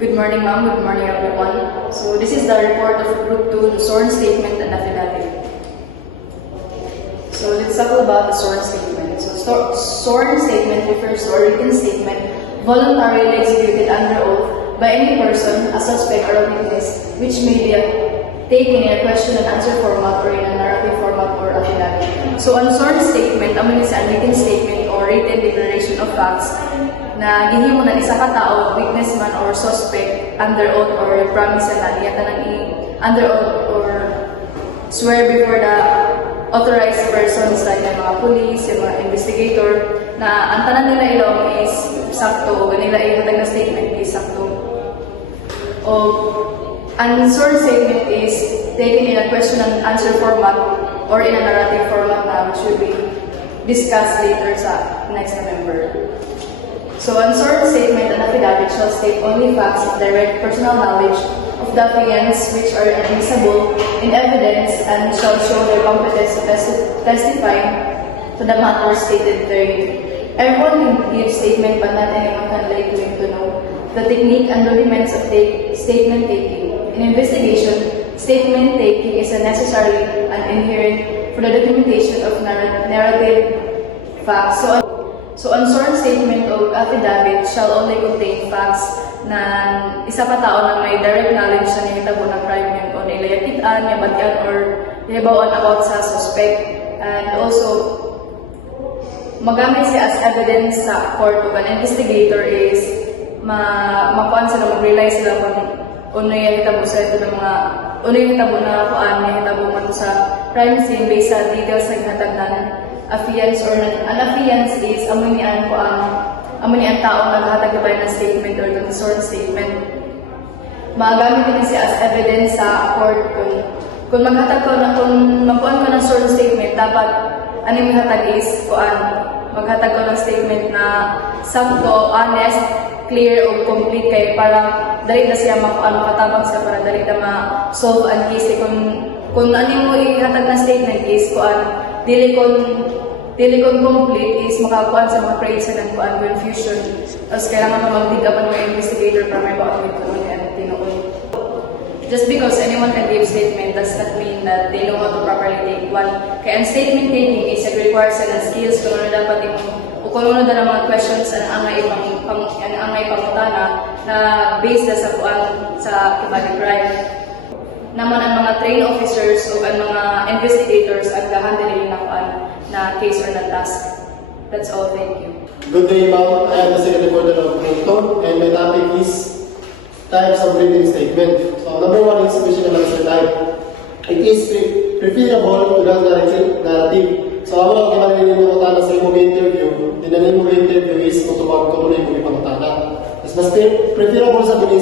Good morning, ma'am. Good morning, everyone. So this is the report of Group 2, the sworn statement and affidavit. So let's talk about the sworn statement. So sworn statement refers to a written statement voluntarily executed under oath by any person, a suspect or a witness, which may be taken in a question and answer format or in a narrative format or affidavit. So on sworn statement, amin is a written statement or written declaration of facts na gihimo na isa ka tao, witness man or suspect, under oath or promise na niya tanang under oath or swear before the authorized persons like yung mga police, yung mga investigator, na ang tanan nila ilong is sakto o nila ihatag na statement is sakto. O ang sworn statement is taken in a question and answer format or in a narrative format na which will be discussed later sa next November. So, on sworn statement and affidavit shall state only facts of direct personal knowledge of the affiants which are admissible in evidence and shall show their competence to testify to the matters stated therein. Everyone can give statement but not anyone can lie to him to know the technique and rudiments of statement taking. In investigation, statement taking is a necessary and inherent for the documentation of narrative facts. So, on sworn statement o affidavit shall only contain facts na isa ka tao na may direct knowledge sa nahitabo ng crime yun o nilayakitan, niyabagyan, or niyabawan about sa suspect. And also, magamit siya as evidence sa court o an investigator is makuan sila, mag-rely sila kung ano yung hitabo sa ito ng mga ano yung hitabo na kuan yung hitabo man sa crime scene based sa details na hinatagnan affiance or an affiance is amunian tao naghatag na ng statement or ng sworn statement. Magamit din siya as evidence sa court kung maghatag ko na kung magkuan ka ng sworn statement dapat anong hatag is maghatag ko ng statement na sakto, honest, clear o complete kay para dali na siya makatabang siya para dali na ma-solve ang case kung ano mo ihatag na statement is dili kon complete is makakuan sa mga create sa ng confusion. Tapos kailangan mo mag-dig up ang mga investigator para may baka with kung ano tinuon. Just because anyone can give statement does not mean that they know how to properly take one. Kaya ang statement taking is requires ng skills kung ano dapat o kung ano na mga questions ang angay pangutana na based na sa kuan sa kibali crime. Naman ang mga trained officers o ang mga investigators ang gahandle nila na case or na task. That's all. Thank you. Good day, ma'am. I am the Secretary for the Group 2 and my topic is types of written statement. So, number 1 is question and answer type. It is preferable to the narrative. So, ako lang kinanin mo pangutana sa imong interview. Dinanin mo interview is tutupag ko muna yung pangutana. Mas preferable sa bilin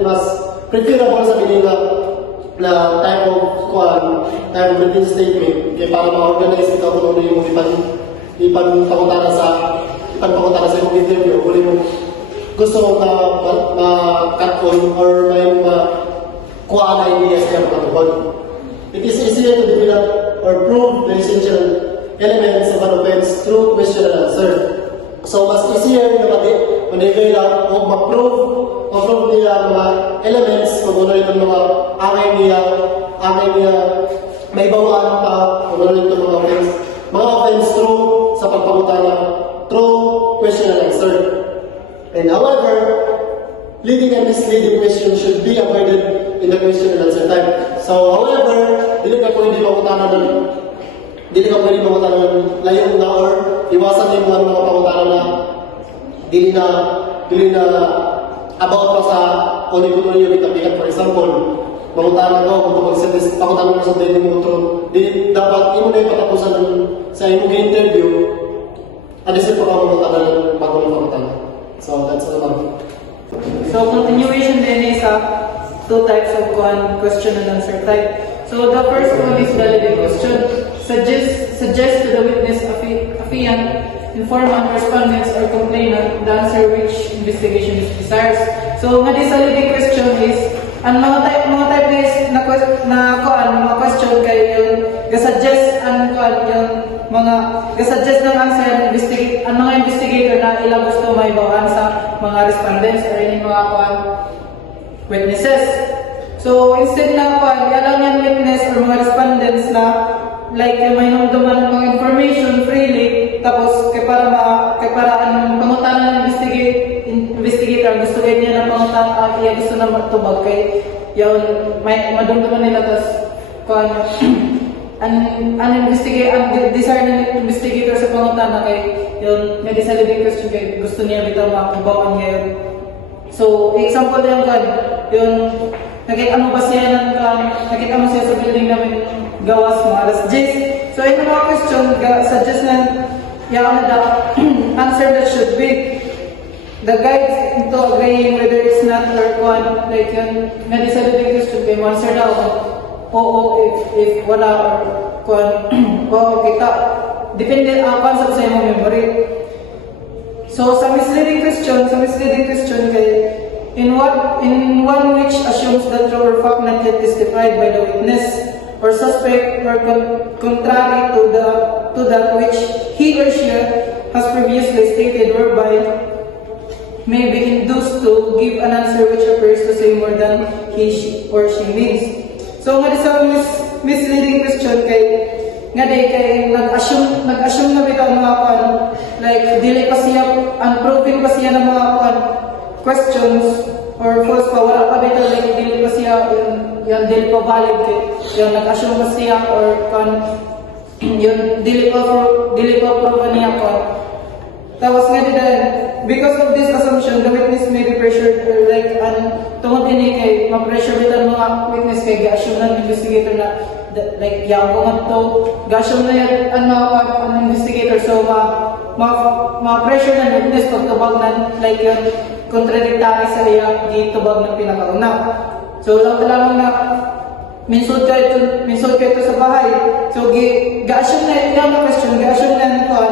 mas preferable sa bilin na type of written statement kaya para ma-organize ikaw kung ano yung ipagpakutana sa imong interview kung yung gusto mong ma-cut-on or may kuha na ideas kaya makatuhon. It is easier to develop or prove the essential elements of an offense through question and answer. So, mas easier na ma-develop o ma-prove niya mga elements kung ano itong mga angay niya may bawaan pa kung ano itong mga offense through sa pagpaputana through question and answer. And however, leading and misleading questions should be avoided in the question and answer type. So, however, dili ka pwede mangutana ng layo na or iwasan yung mga pangutana na dili na about pa sa kung ito yung itapikat. For example, mangutana ko kung pangutana mo sa daily motor, dapat imo na ipatapusan sa imong interview adisip pa ka mangutana ng bagong pangutana. So, that's all about. So, continuation then is two types of question and answer type. So, the first one is valid question. Suggest to the witness, affiant, informant, respondents, or complainant the answer which investigation is desires. So, this valid question is ang mga type na kuan mga question kay yung ga-suggest ang kuan yung mga ga-suggest ng answer ang mga investigator na ilang gusto may bawaan sa mga respondents or any mga kuan witnesses. So instead na kuan ilang yan witness or mga respondents na like yung may namdaman ng mga information freely tapos kay para ang pangutanan ng investigator gusto kayo niya ng pangutanan iya gusto na matubag kay yun may madumduman nila tapos kung ang desire ng investigator sa pangutanan kay yun may decided question kay gusto niya bitaw makubawan ngayon. So example din kan yun nakita mo ba siya nakita mo siya sa building namin gawas mga alas 10. So ito mga question suggest na yung the answer that should be the guide into agreeing whether it's not or one like yun may decided question kay answer daw oo if wala or kung kita depende ang concept sa imong memory. So sa misleading question kay in one which assumes that true or fact not yet testified by the witness or suspect or contrary to that which he or she has previously stated whereby may be induced to give an answer which appears to say more than he or she means. So nga sa misleading question kay nag-assume na bitaw mga kuan like dili pa siya unproven pa siya ng mga kuan questions or false pa wala pa bitaw like dili pa siya yung dili pa valid kay yung nag-assume pa siya or kuan yung dili pa proven niya kuan. Tapos nga din because of this assumption the witness may be pressured like tungod ini kay ma-pressure bitan mga witness kay ga-assume ng investigator na like yang to ga-assume na yan ang investigator so ma-pressure ng witness pagtubag ng like yun contradictory sa iya gitubag ng pinakauna. So lang na minsod ka ito sa bahay so ga-assume na yung question ga-assume na ito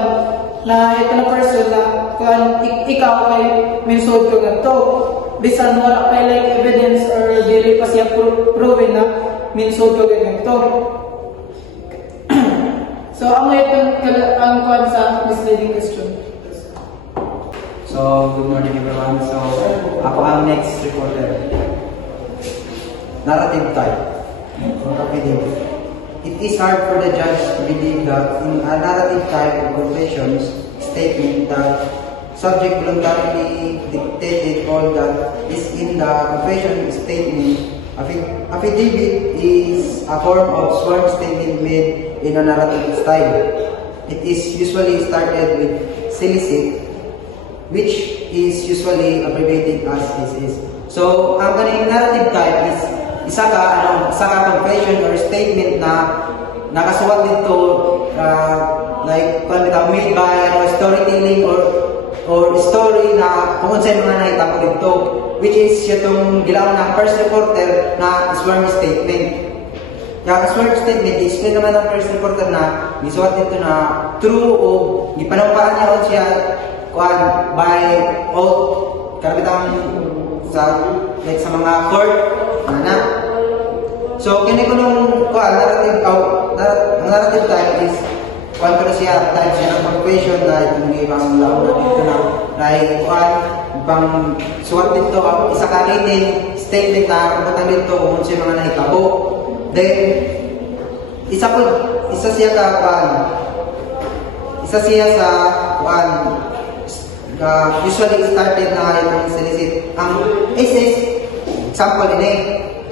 na person na kung ikaw ay minsod ko nga to bisan wala pa like evidence or dili pa siya proven na minsod ko nga to. So ang kuan sa misleading question. So good morning everyone. So ako ang next reporter. Narrative type. It is hard for the judge to believe that in a narrative type of confessions statement that subject voluntarily dictated all that is in the confession statement. Affidavit is a form of sworn statement made in a narrative style. It is usually started with solicit, which is usually abbreviated as is. So ang kaning narrative type is isa ka confession or statement na nakasuwat dito like made by storytelling or story na kung sa mga nahitabo dito which is itong gilaw na first reporter na sworn statement. Yung sworn statement is naman ng first reporter na gisuwat dito na true o gipanawaan niya siya by oath karabitang sa mga court na. So kini ko nung narrative type is siya type siya ng confession na itong ibang law na dito na like ibang suwat dito isa ka written statement na kapatang dito kung siya mga nahitabo. Then isa siya sa usually started na itong solicit. Ang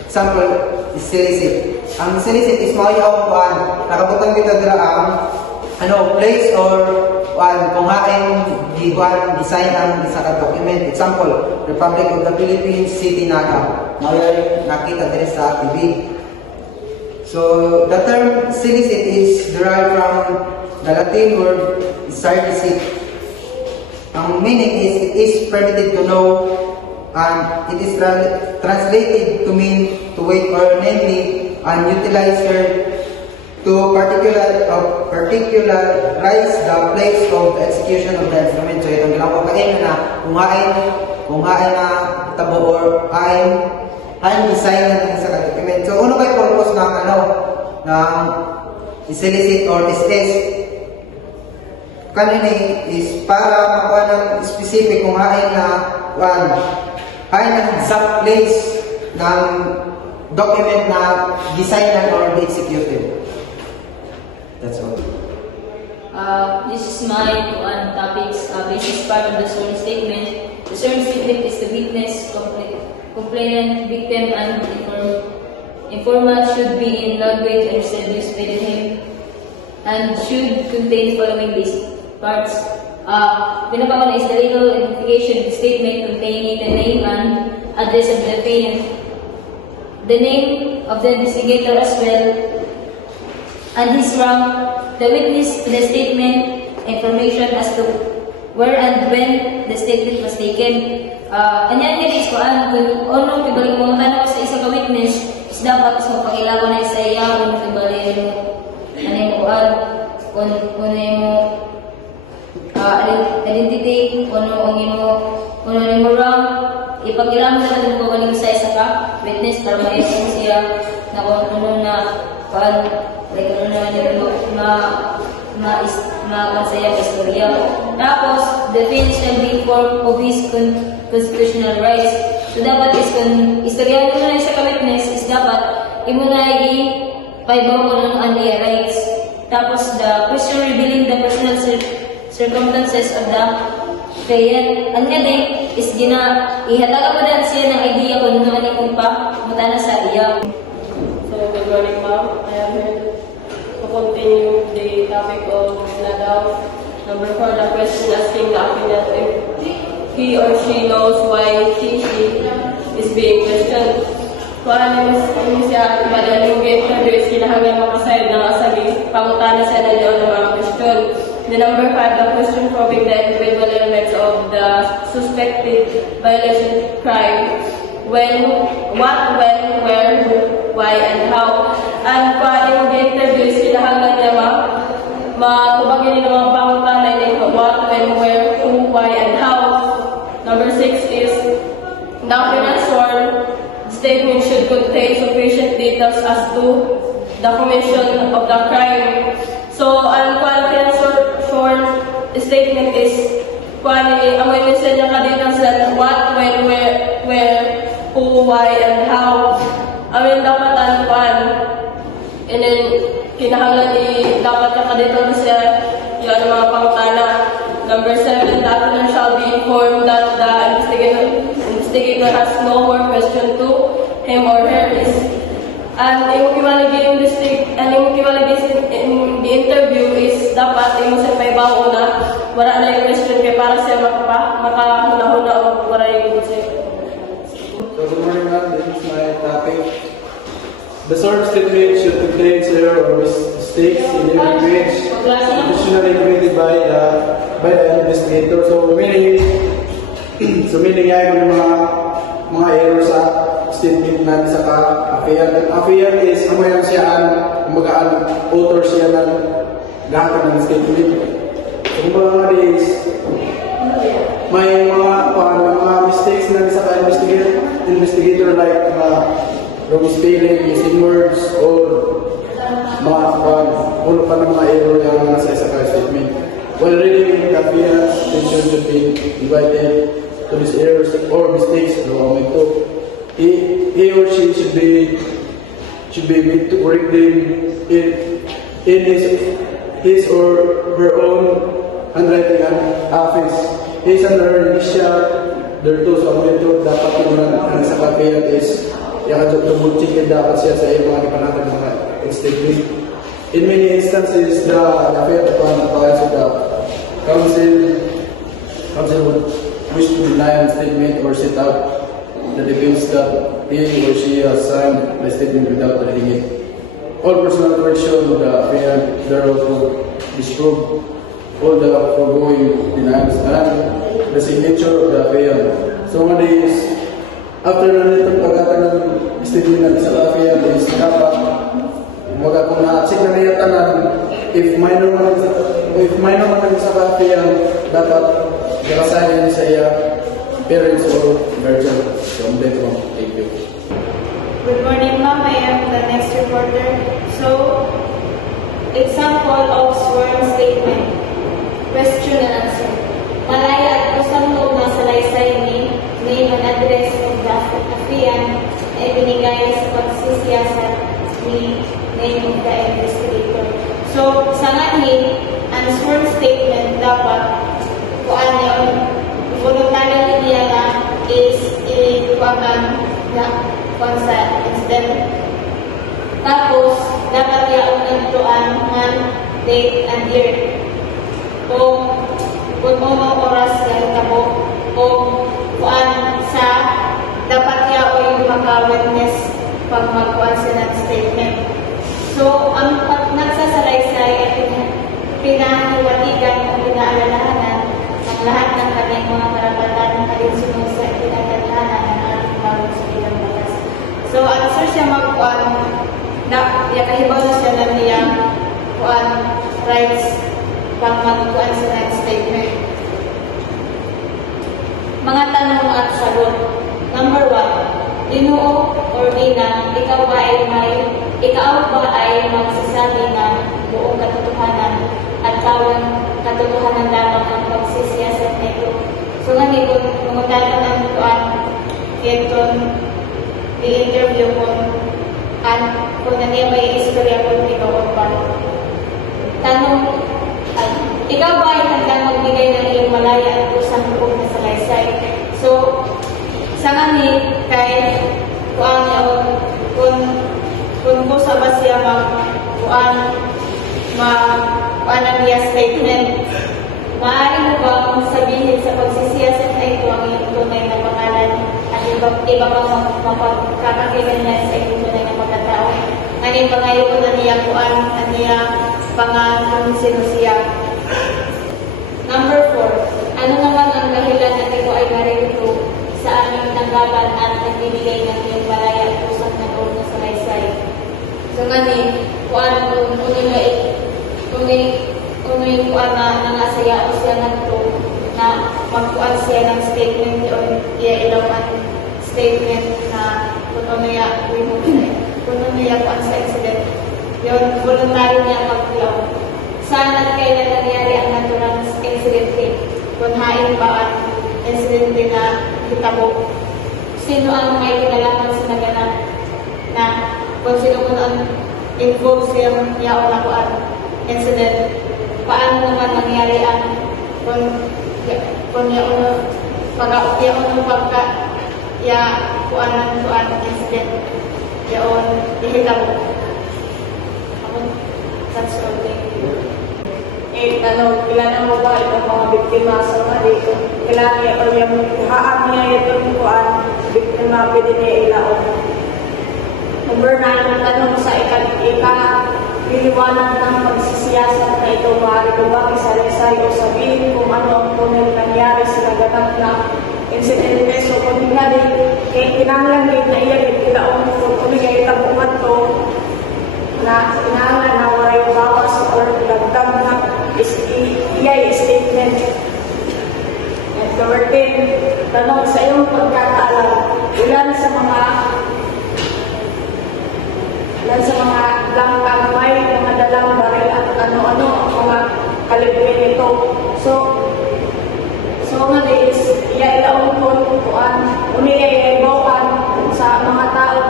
example is solicit. Ang solicit is mayaw nakabutang dito dira ang place or kung haing design ang isa ka document. Example, Republic of the Philippines, City Naga. Mayaw nakita dito sa TV. So the term solicit is derived from the Latin word certicit. Ang meaning is it is permitted to know, and it is translated to mean to wait or namely utilize her to particularize the place of execution of the instrument. So itong ginagawa kain na kung hain na tabo or hain ang design natin sa document. So, uno kay purpose ng ng i-solicit or is kanina is para makuha ng specific kung hain ng exact place ng document na design or executed. That's all. This is my topics. This is part of the sworn statement. The sworn statement is the witness, complainant, victim, and informant should be in language understood used by him and should contain the following basic parts. Pinakauna is the legal identification of the statement containing the name and address of the defendant, the name of the investigator as well, and his rank, the witness to the statement, information as to where and when the statement was taken. Kanyan is kung anong pibalik mo tanong sa isa ka witness is dapat is magpakilago na isa iya kung pibalik mo kung mo identity, kung mo rank, ipagkilago na natin kung galing sa isa ka witness para ma-inform siya na kung ano na like masaya istorya. Tapos, the defendant shall be informed of his constitutional rights. So, dapat is istorya mo na sa witness is dapat imo na i-paibaw kung ano ang iya rights. Tapos, the question revealing the personal circumstances of the client. Ang nga din is ihataga mo dahil siya ng idea kung ano ang pa matana sa iya. So, good morning, ma'am. I am here to continue the topic of Nadaw. Number 4, the question asking the applicant if he or she knows why she is being questioned. Kung ano siya, madaling interview is kinahanglan makasayad ng asagi, pangutana sa nanyo ng mga question. The number 5, the question probing the individual elements of the suspected violation crime. When, what, when, where, who, why, and how. And kung yung interview is kinahanglan niya matubagin ng mga pangutanay ng what, when, where, who, why, and how. Number 6 is the applicant sworn statement should contain sufficient details as to the commission of the crime. So, ang applicant sworn statement is kung ang witness niya kadito sa what, when, where, who, why, and how. Amin dapat anupan. And then, kinahanglan dapat ka dito sa yung mga pangutana. Number 7, the applicant shall be informed that the investigator has no more question to him or her is. And yung kimalagi in the interview is dapat yung sa paibaw na wala na yung question kaya para siya makahuna-huna o wala yung question. So good morning, ma'am. This is my topic. The sworn statement should contain error or mistakes in every page, additionally committed by the investigator. So meaning ay mga error sa statement natin sa ka-affiant. Affiant is amoyan siya ang author siya ng lahat ng statement. So mga days, may mga mistakes na sa investigator like wrong spelling, missing words, or ulo pa ng mga error yung nasa isa ka statement. While reading the affiant, attention should be divided to these errors or mistakes. He or she should be made to correct them in his or her own handwriting and office. His and her initial, thereto sa dapat yung ang sa affiant is double-check dapat siya sa mga ipanatag mga statement. In many instances, the affiant applies to the counsel would wish to deny a statement or set out the defense that he or she has signed the statement without reading it. All personal correction of the affiant thereof would disprove all the foregoing denials and the signature of the affiant. So one is, after na nitong pagkatag ng statement natin sa affiant is dapat kung na-check na niya tanan, if minor man sa affiant, dapat nakasahin sa iya parents or guardian. So, thank you. Good morning, ma'am. I am the next reporter. So, example of sworn statement. Question and answer. Malaya at kusang loob ng salaysay ni name and address of the affiant ay binigay sa pagsisiyasat ni name of the investigator. So, sa ngayon, ang sworn statement dapat kuan yung voluntary niya na is ikuanan na kuan sa incident. Tapos, dapat yaon nito ang month, date, and year. Kung unong oras yung tabo, o kuan sa dapat yaon yung maka-witness pag mag-kuan sa statement. So, ang pag nagsasalaysay ay pinahiwatigan o pinaalalahanan ang lahat ng kanyang mga karapatan ng kalinsunod sa pinagkatalanan ng ating bagong sa ilang batas. So, answer siya mag-kuan na kahibaw na siya ng niyang kuan rights pag mag-kuan sa next statement. Mga tanong at sagot. Number 1. Ginoo or ina, ikaw ba ay magsasabi ng buong katotohanan at tawang katotohanan lamang ang pagsisiyasat nito? So nga kung magtatanong kuan keton i-interview ko kung niya may istorya kung ikaw ba. Tanong, ikaw ba ay handang magbigay ng iyong malaya at kusang loob na salaysay? So, sa ngayon, kay kung po sa ba siya ang niya statement, maaari mo bang sabihin sa pagsisiyasat na ito ang iyong tunay na pangalan at iba pang mapagkakakilan niya sa iyong tunay na pagkatao? Ngayon, pangayon ko na niya niya pangalan sino siya. Number 4, ano naman ang dahilan na ito ay narito sa aming tanggapan at nagbibigay ng iyong malaya at usap na loob na salaysay? So ngayon, kung kuan na nangasaya o siya nagto na magkuan siya ng statement o iya ilawan statement na kung niya kuan sa incident, yun, voluntary niya paglaw. Saan at kailan nangyari ang natural incident? Kung hain ba ang incident na hitabo? Sino ang may kinalaman sa naganap na kung sino kung ang involved siyang yaon na kuan incident? Paano naman nangyari ang kung yaon kuan incident yaon ihitabo? That's all. Thank you. Kailangan mo ba itong mga biktima sa mga dito? Kailangan niya o yung haang niya itong kuan, biktima pwede niya ilaon. Number 9, tanong sa ika-iliwanag ng pagsisiyasat na ito, maaari ko ba isalaysay o sabihin kung ano ang tunay nangyari sa naganap na insidente? So, kung nga din, kinanglan din na iya ilaon kung kumigay tabungan to, na kinahanglan na waray bawas or dagdag na iyay statement. At number 10, tanong sa iyong pagkakaalam, ilan sa mga langkang may mga dalang baril at ano-ano ang mga kalibre nito. So nga is, iya ilaon ko kuan, uniyay ibawan sa mga tao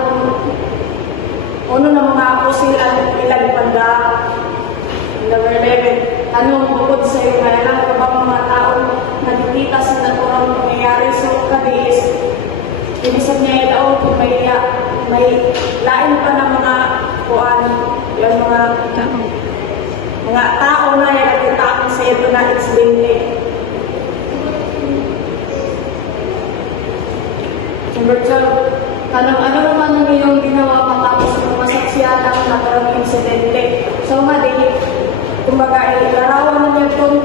uno na mga apusil ang ilang panda. Number 11, anong bukod sa iyo na lang ka ba mga tao nakikita sa naturang pangyayari? So, kabis, inisip niya ilaon kung may lain pa na mga kuan, yung mga tao na yung nakita sa ito na insidente. Number 12, ano naman ang iyong ginawa matapos ng masaksiyan ang naturang insidente? So nga din, kumbaga, ilarawan na niya itong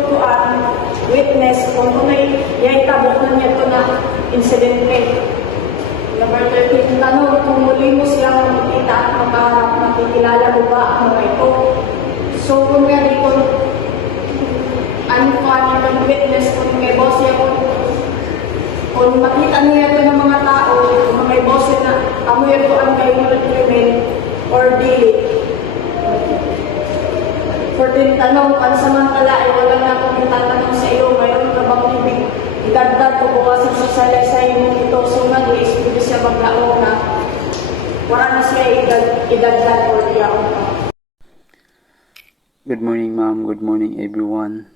witness kung may tabok na niya ito na insidente. Number 13, tanong kung muli mo siyang makita at makaharap, makikilala mo ba ang mga ito? So kung nga din, ano ka ng witness, kung may boss niya kung makita niya ito ng mga tao, kung may boss na amoy ito ang galing tanong, pansamantala ay wala na akong itatanong sa iyo, mayroon ka bang ibig idagdag o bawasan sa salaysay mo ito? So nga, di siya maglaong na wala na siya idagdag o iyaon pa. Good morning ma'am, good morning everyone.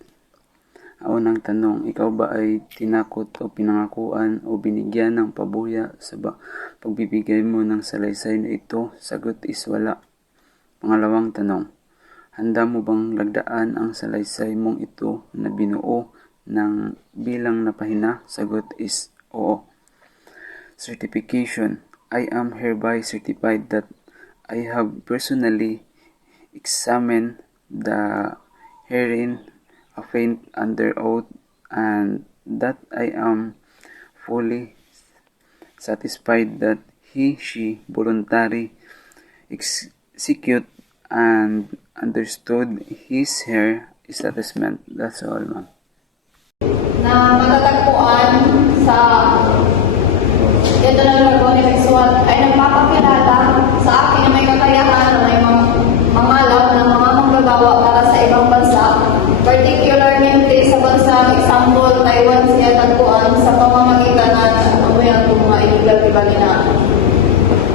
Ang unang tanong, ikaw ba ay tinakot o pinangakuan o binigyan ng pabuya sa pagbibigay mo ng salaysay na ito? Sagot is wala. Pangalawang tanong, handa mo bang lagdaan ang salaysay mong ito na binuo ng bilang na pahina? Sagot is oo. Certification, I am hereby certified that I have personally examined the herein affirmed under oath and that I am fully satisfied that she voluntarily execute and understood her establishment. That's all, ma'am. Na matatagpuan sa ito na Lord ni Sexual ay nagpapakilala sa akin na may kakayahan na may mangalap ng mga manggagawa para sa ibang bansa, particularly sa bansang example, Taiwan siya tagpuan sa pamamagitan ng ang mga illegal ibali na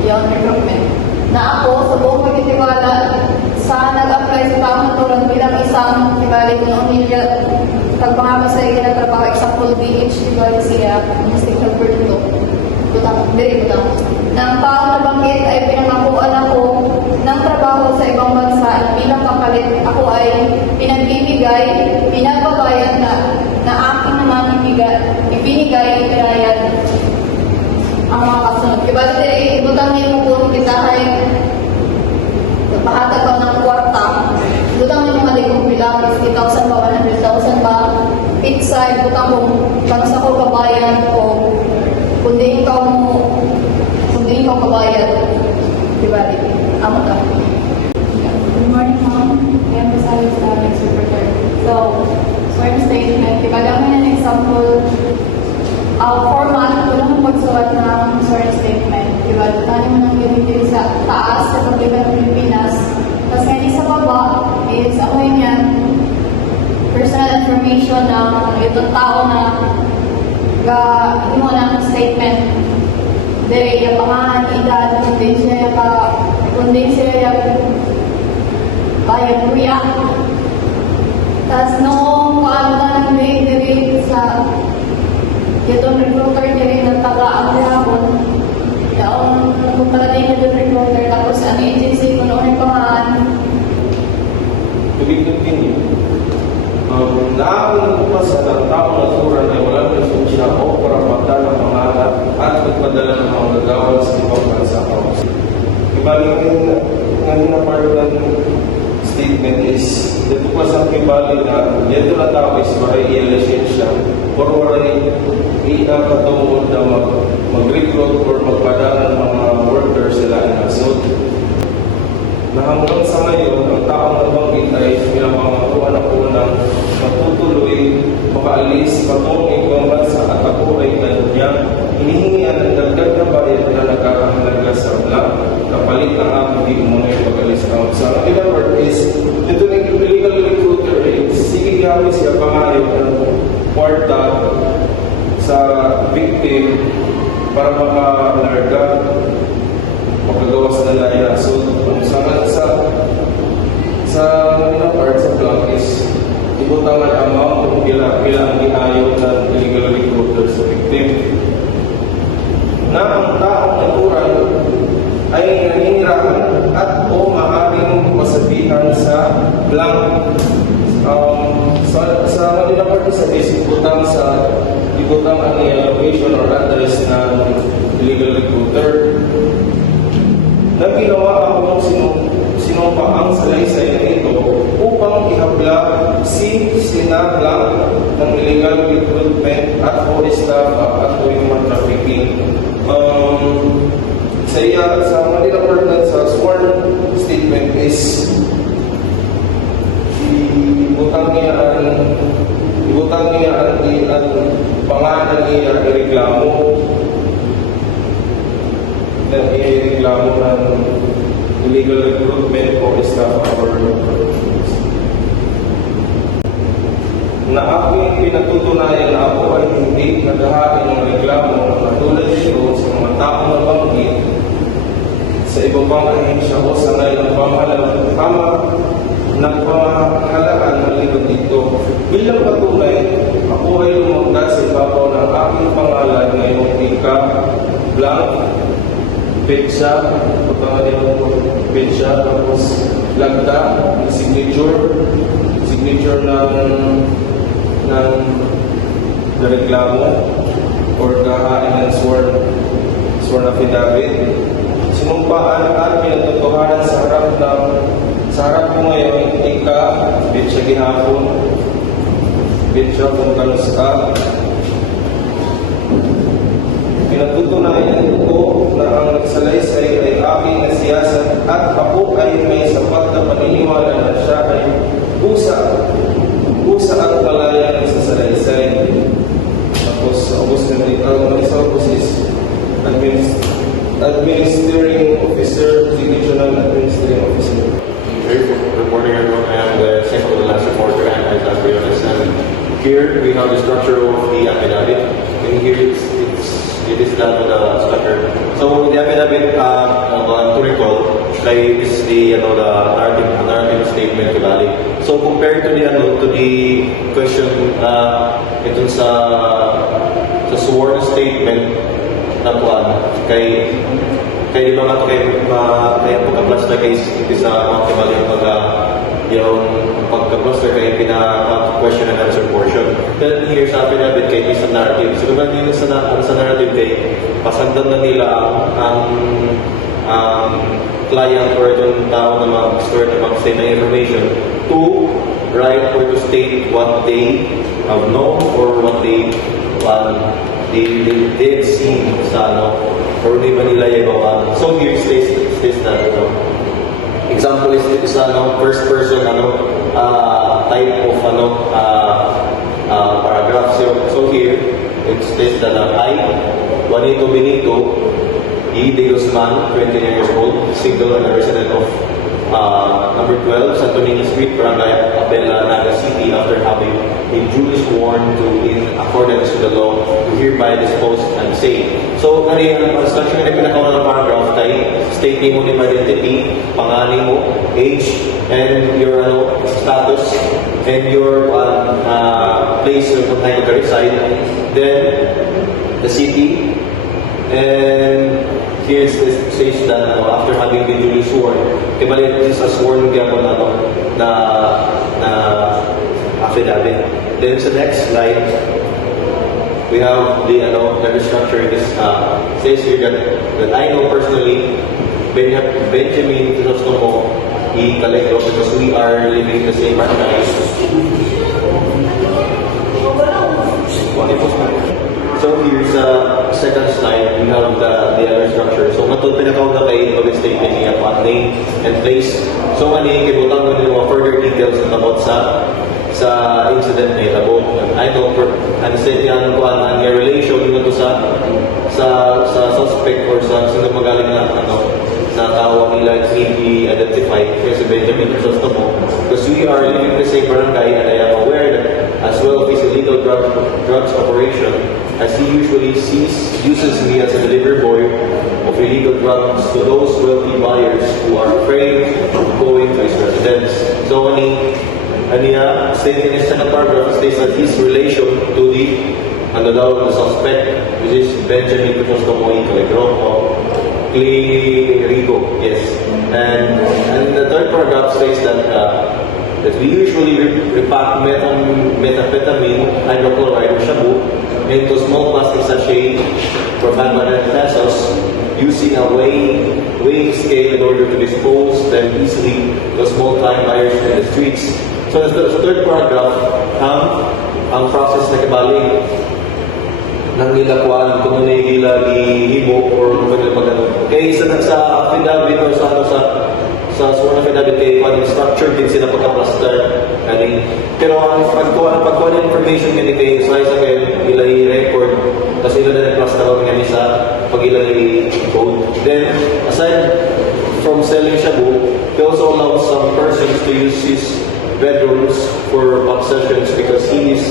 young recruitment. Na ako sa buong pagtitiwala sa nag-apply sa tamang tulad bilang isang tibali kung umilya pagpangama sa iya na trabaho, example BH tibali siya, domestic helper dito. Diri butang. Na ang tao na banggit ay pinangakuan ako ng trabaho sa ibang bansa at bilang kapalit ako ay pinagbibigay, pinagbabayad na aking naman ibinigay, ipinayad ang mga kasunod. Kibali diri, ibutang niyo mo kung kita ay pahatag ko ng kwarta. Ibutang niyo mga ligong pila, 50,000 ba, 100,000 ba, pizza, ibutang mo, kung sa ko babayan ko, kundi ikaw kabayad. Diba? Amo ka. Good morning, ma'am. Ayan po sa next reporter. So, sworn statement. Diba naman an example format ko lang pagsulat ng sworn statement. Diba? Tani mo nang gamitin sa taas sa pag-ibig ng Pilipinas. Tapos ngayon sa baba is ako yan personal information ng itong tao na mo ng statement dari yung pangalan, edad, kundi siya bayad kuya. Tapos noong paano na nag-date sa itong recruiter diri ng taga-Agrabon, daong punta na yung recruiter, tapos ang agency ko noong yung pangalan. To be continued. Naakong upasa ng taong naturan ay walang resonsya o para magdala ng pangalan at magpadala ng mga gagawan sa ibang bansa. Ibalik ngayon na part ng statement is dito pa sa kibali na dito na tao is maray i-lisensya or maray i-katungod na mag-recruit or magpadala ng mga workers sila na. So, na hanggang sa ngayon, ang taong nabanggit ay pinapangakuan ako ng matutuloy, makaalis, patungong ibang bansa at ako ay niya hinihingian ang dagdag na bayad na nagkakahalaga sa vlog kapalit ng ako di umuna yung pag-alis out. Sa ilang part is, ito na yung illegal recruiter sige gawin siya pangayot ng kwarta sa victim para makalarga makagawa sa nalaya. So, sa ilang part sa vlog is ibutangan ang amount kung pila ang giayo ng illegal recruiter sa victim. Na ang taong natural ay nanginirahan at o maaaring masabihan sa blank. Sa ilang part sa is ibutang ang location or address ng illegal recruiter. Na ginawa ako sinumpa ang salaysay na ito upang ihabla si sinabla ng illegal recruitment at o estafa at o human trafficking. Sa Manila Ordinance sa sworn statement is ibutang niya ang pangalan niya ireklamo ng illegal recruitment or estafa or na aking pinatutunayan na ako ay hindi naghahain ng reklamo na katulad nito sa mga taong nabanggit sa iba pang ahensya o sa ngayon nagpamahalaan ng libro dito. Bilang patunay, ako ay lumagda sa ibabaw ng aking pangalan ngayong ika-blank, petsa, tapos lagda, signature ng reklamo or kahain ng sworn affidavit. Sinumpaan at pinatotohanan sa harap ko ngayon, bitsa gihapon, bitsa kung kanus ka. Pinatutunayan ko na ang nagsalaysay ay aking nasiyasat at ako ay may sapat na paniniwala na siya ay pusa at malaya ng sasalaysay. Tapos sa August ng is administering officer, signature ng administering officer. Hey, good morning everyone. I am the second to the last reporter and I am Briones. And here we have the structure of the affidavit. And here it is done with the structure. So the affidavit, to recall, like is the narrative statement kibali. So compared to the question itong sa sworn statement na kuan kay di ba nga kay pagka-cluster case sa mga kibali yung pagka-cluster kay question and answer portion. Then here sa affidavit kay is narrative. So diba dito sa narrative kay pasagdan na nila ang client or itong tao na mag-store na mag-say na information to write or to state what they have known or what they did see sa or di ba nila yung so here states that example is sa first person type of paragraph. So here it states that I Juanito Benito E. De Guzman, 29 years old, single and a resident of number 12, Santo Niño Street, Barangay Abela, Naga City, after having been duly sworn to, in accordance with the law, to hereby dispose and say. So, ang structure na pinakauna ng paragraph kay stating mo yung identity, pangalan mo, age, and your status, and your place where you reside, then the city, and here it says that after having been duly sworn, ibalik is a sworn gyapon na affidavit. Then sa next slide, we have the structure. This says here that I know personally Benjamin Crisostomo E. Calegro because we are living in the same barangay. So here's the second slide. We have the other structure. So matod pinakawag na kay public statement niya pa name and place. So kibutang mo yung mga further details about sa incident niya about I know said yan ko ang your relation to sa suspect or sa sino magaling na sa tao nila need identify kasi Benjamin Crisostomo because we are living in the same barangay and I am aware that as well of his illegal drugs operation as he usually uses me as a delivery boy of illegal drugs to those wealthy buyers who are afraid of going to his residence. So stating in his second paragraph states that his relation to the suspect, which is Benjamin Crisostomo E. Calegro, Rigo, yes. And the third paragraph states that we usually repack methamphetamine, hydrochloride, or shabu into small plastic sachet for 500 pesos using a weighing scale in order to dispose them easily to small-time buyers in the streets. So the third paragraph, ang process na kabalik ng nila kuan kung ano nila gihimo or kaya sa affidavit or sa sworn affidavit kay kuan structure din sila pagka-plaster pero ang pagkuha ng information kini kay sa kay ila i-record kasi ila na plaster nga sa pag ila i-code. Then aside from selling shabu, he also allows some persons to use his bedrooms for box sessions because he is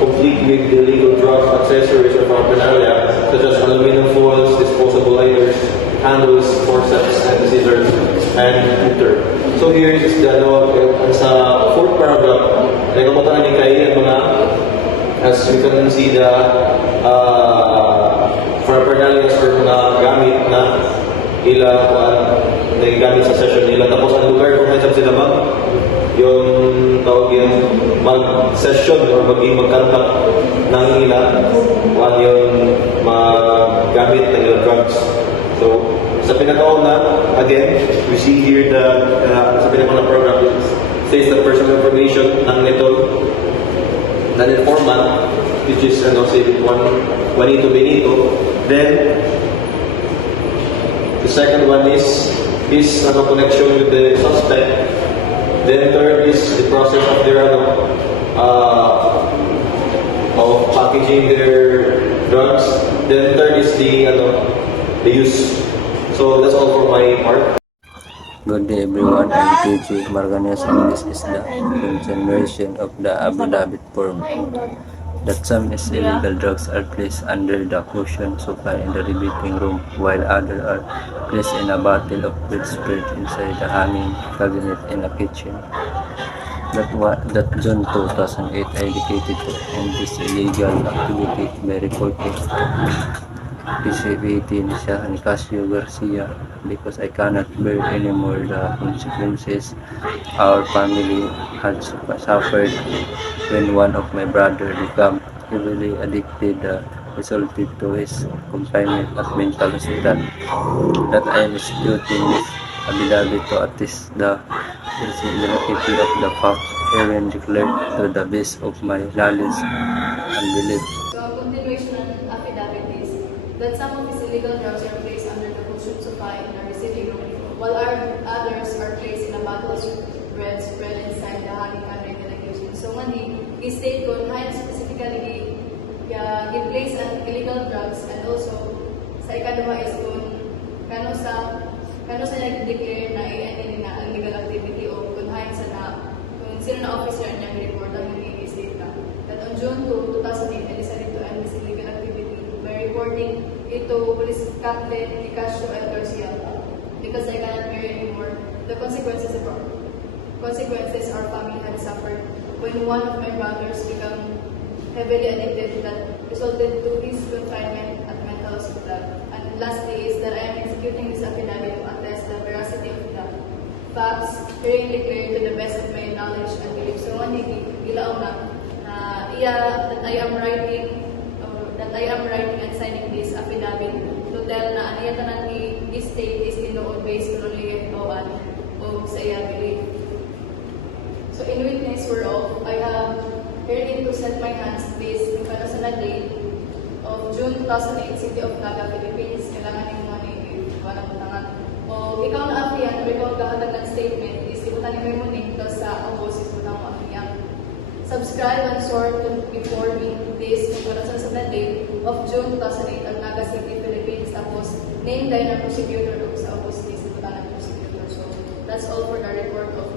complete with illegal drugs, accessories, or paraphernalia such as aluminum foils, disposable lighters, handles, forceps, and scissors, and liter. So here is the sa fourth paragraph, nagkamutan ni kay ang mga, as we can see the paraphernalia or mga gamit na ila nagagamit sa session nila. Tapos ang lugar kung saan sila yung tawag yung mag-session or magkanta ng ila yung gamit ng ilang drugs. So, sa pinakauna, again, we see here sa pinakauna program, it says the personal information ng informant, which is say Juanito Benito. Then, the second one is his connection with the suspect. Then third is the process of their of packaging their drugs. Then third is the use. So that's all for my part. Good day everyone, I'm KJ Marganes and this is the continuation of the affidavit form. That some illegal drugs are placed under the cushion sofa in the debating room, while others are placed in a bottle of bedspread inside the hanging cabinet in the kitchen. That June 2008 I dedicated to end this illegal activity by reporting PCVT ni siya ni Casio Garcia because I cannot bear anymore the consequences our family had suffered when one of my brother became heavily addicted resulted to his confinement at mental hospital. That I am executing this affidavit to attest the veracity of the fact herein declared to the best of my knowledge and belief. So, continuation ng affidavit is that some of his illegal drugs are placed under the cushion sofa in the receiving room, while others are placed in a bottle of bread spread inside the hanging cabinet in the kitchen. So, when he state kung high specifically he placed an illegal drugs and also sa ikaduha is kung kano sa nag-declare na i-end na illegal activity o kung high sa kung sino na officer niya report ang mga state na that on June 2, 2008 I decided to end this illegal activity by reporting it to Police Captain Nicasio L. Garcia because I cannot bear anymore the consequences our family had suffered when one of my brothers became heavily addicted that resulted to his confinement at mental hospital. And lastly is that I am executing this affidavit to attest the veracity of the facts herein declared to the best of my knowledge and belief. So one ilaw na that I am writing and signing this affidavit to tell na aniya tanan ni state is tinuod based on ligawan o sa iya belief. So in witness whereof I have herein to set my hands based on the date of June 2008, City of Naga, Philippines. Kailangan yung mga walang tangan. O ikaw na afiyan, o ikaw kahatag ng statement is ibutan ni mo nito sa obosis mo ng afiyan. Subscribe and sort before me this kung sa date of June 2008 at Naga City, Philippines. Tapos name dahil ng prosecutor sa obosis ibutan ng prosecutor. So that's all for the report of